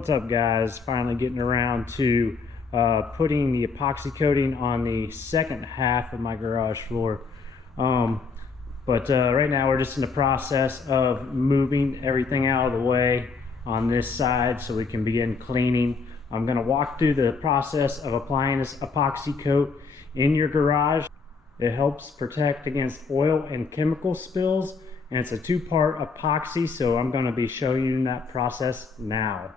What's up, guys? Finally getting around to putting the epoxy coating on the second half of my garage floor. Right now we're just in the process of moving everything out of the way on this side so we can begin cleaning. I'm going to walk through the process of applying this epoxy coat in your garage. It helps protect against oil and chemical spills, and it's a two-part epoxy, so I'm going to be showing you that process now.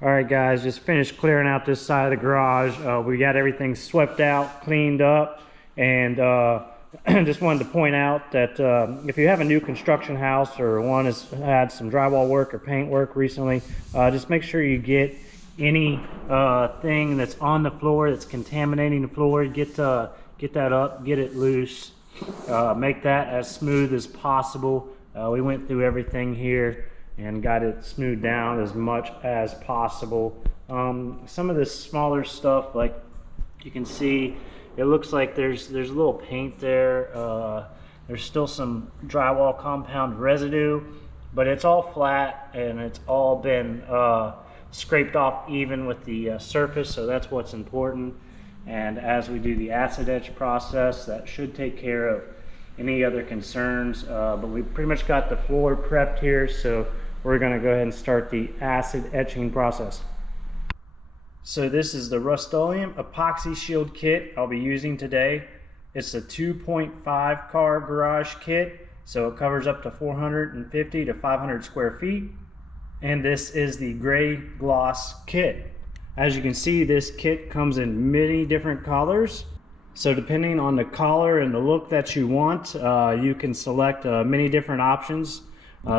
Alright guys, just finished clearing out this side of the garage. We got everything swept out, cleaned up, and just wanted to point out that if you have a new construction house or one has had some drywall work or paint work recently, just make sure you get any thing that's on the floor that's contaminating the floor, get that up, get it loose, make that as smooth as possible. We went through everything here and got it smoothed down as much as possible. Some of this smaller stuff, like you can see, it looks like there's a little paint there. There's still some drywall compound residue, but it's all flat and it's all been scraped off even with the surface, so that's what's important. And as we do the acid etch process, that should take care of any other concerns, but we pretty much got the floor prepped here, so we're going to go ahead and start the acid etching process. So this is the Rust-Oleum Epoxy Shield Kit I'll be using today. It's a 2.5 car garage kit, so it covers up to 450 to 500 square feet. And this is the gray gloss kit. As you can see, this kit comes in many different colors. So depending on the color and the look that you want, you can select many different options.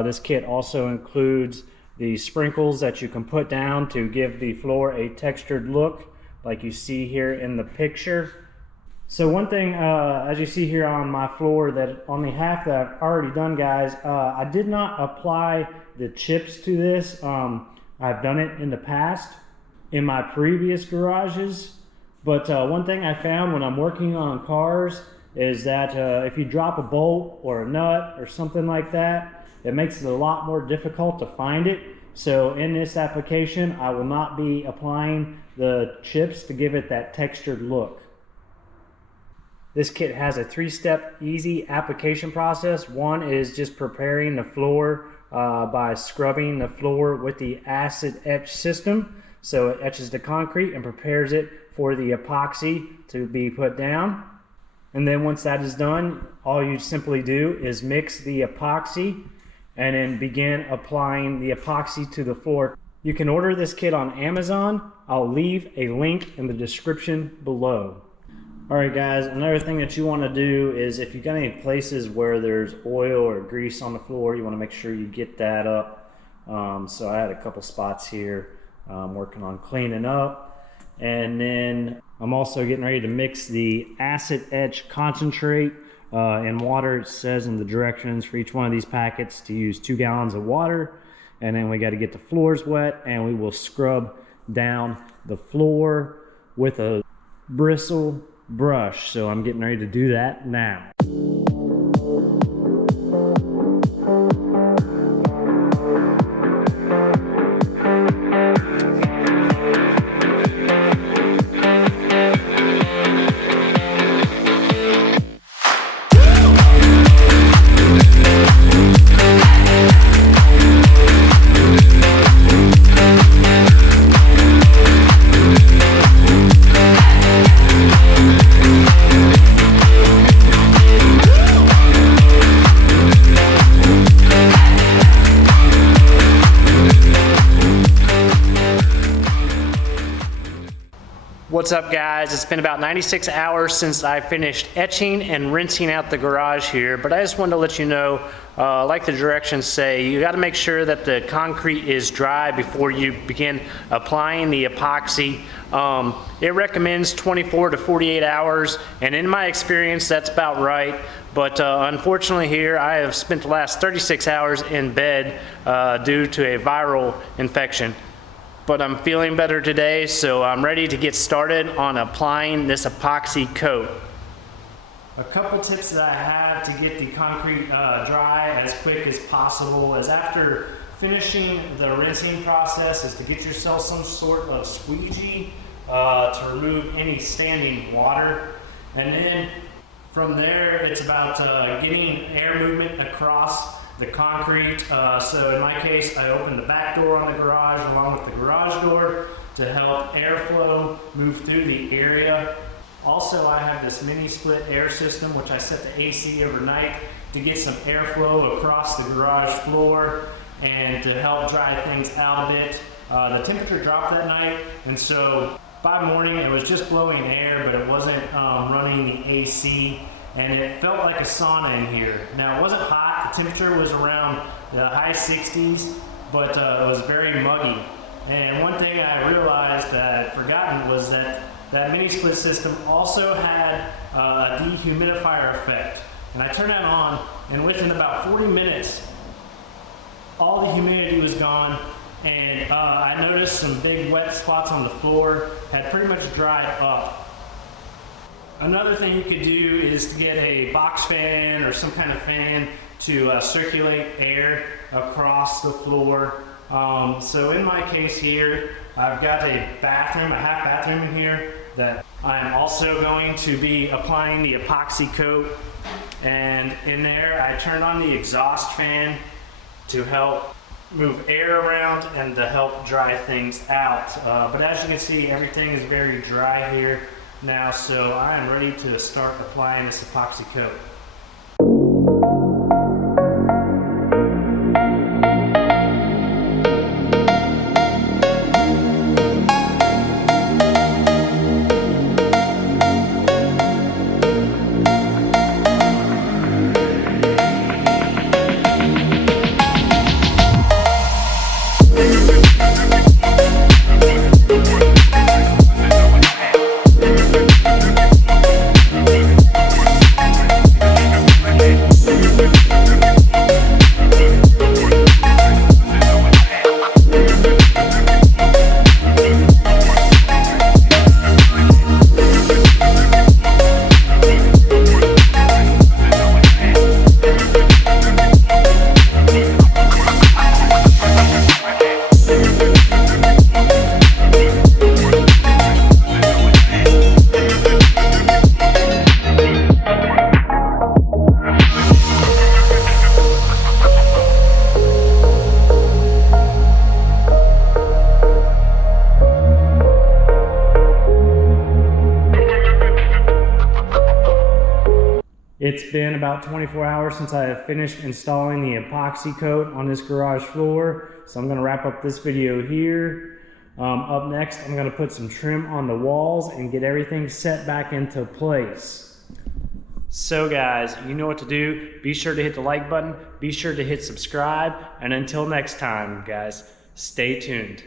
This kit also includes the sprinkles that you can put down to give the floor a textured look, like you see here in the picture. So one thing, as you see here on my floor, that on the half that I've already done, guys, I did not apply the chips to this. I've done it in the past in my previous garages. But one thing I found when I'm working on cars is that if you drop a bolt or a nut or something like that, it makes it a lot more difficult to find it. So in this application, I will not be applying the chips to give it that textured look. This kit has a three-step easy application process. One is just preparing the floor by scrubbing the floor with the acid etch system. So it etches the concrete and prepares it for the epoxy to be put down. And then once that is done, all you simply do is mix the epoxy and then begin applying the epoxy to the floor. You can order this kit on Amazon. I'll leave a link in the description below. Alright guys, another thing that you want to do is if you've got any places where there's oil or grease on the floor, you want to make sure you get that up. So I had a couple spots here working on cleaning up. And then I'm also getting ready to mix the acid etch concentrate in water. It says in the directions for each one of these packets to use 2 gallons of water. And then we got to get the floors wet, and we will scrub down the floor with a bristle brush. So I'm getting ready to do that now. What's up, guys? It's been about 96 hours since I finished etching and rinsing out the garage here, but I just wanted to let you know, like the directions say, you got to make sure that the concrete is dry before you begin applying the epoxy. It recommends 24 to 48 hours, and in my experience, that's about right. But unfortunately here, I have spent the last 36 hours in bed due to a viral infection. But I'm feeling better today, so I'm ready to get started on applying this epoxy coat. A couple tips that I have to get the concrete dry as quick as possible is after finishing the rinsing process is to get yourself some sort of squeegee to remove any standing water. And then from there, it's about getting air movement across the concrete. So in my case, I opened the back door on the garage along with the garage door to help airflow move through the area. Also, I have this mini split air system, which I set the AC overnight to get some airflow across the garage floor and to help dry things out a bit. The temperature dropped that night, and so by morning it was just blowing air, but it wasn't running the AC. And it felt like a sauna in here. Now, it wasn't hot. The temperature was around the high 60s, but it was very muggy. And one thing I realized that I'd forgotten was that that mini split system also had a dehumidifier effect. And I turned that on, and within about 40 minutes, all the humidity was gone, and I noticed some big wet spots on the floor had pretty much dried up. Another thing you could do is to get a box fan or some kind of fan to circulate air across the floor. So in my case here, I've got a bathroom, a half bathroom in here that I'm also going to be applying the epoxy coat. And in there, I turned on the exhaust fan to help move air around and to help dry things out. But as you can see, everything is very dry here now, so I am ready to start applying this epoxy coat. It's been about 24 hours since I have finished installing the epoxy coat on this garage floor, so I'm going to wrap up this video here. Up next, I'm going to put some trim on the walls and get everything set back into place. So guys, you know what to do. Be sure to hit the like button, be sure to hit subscribe, and until next time, guys, stay tuned.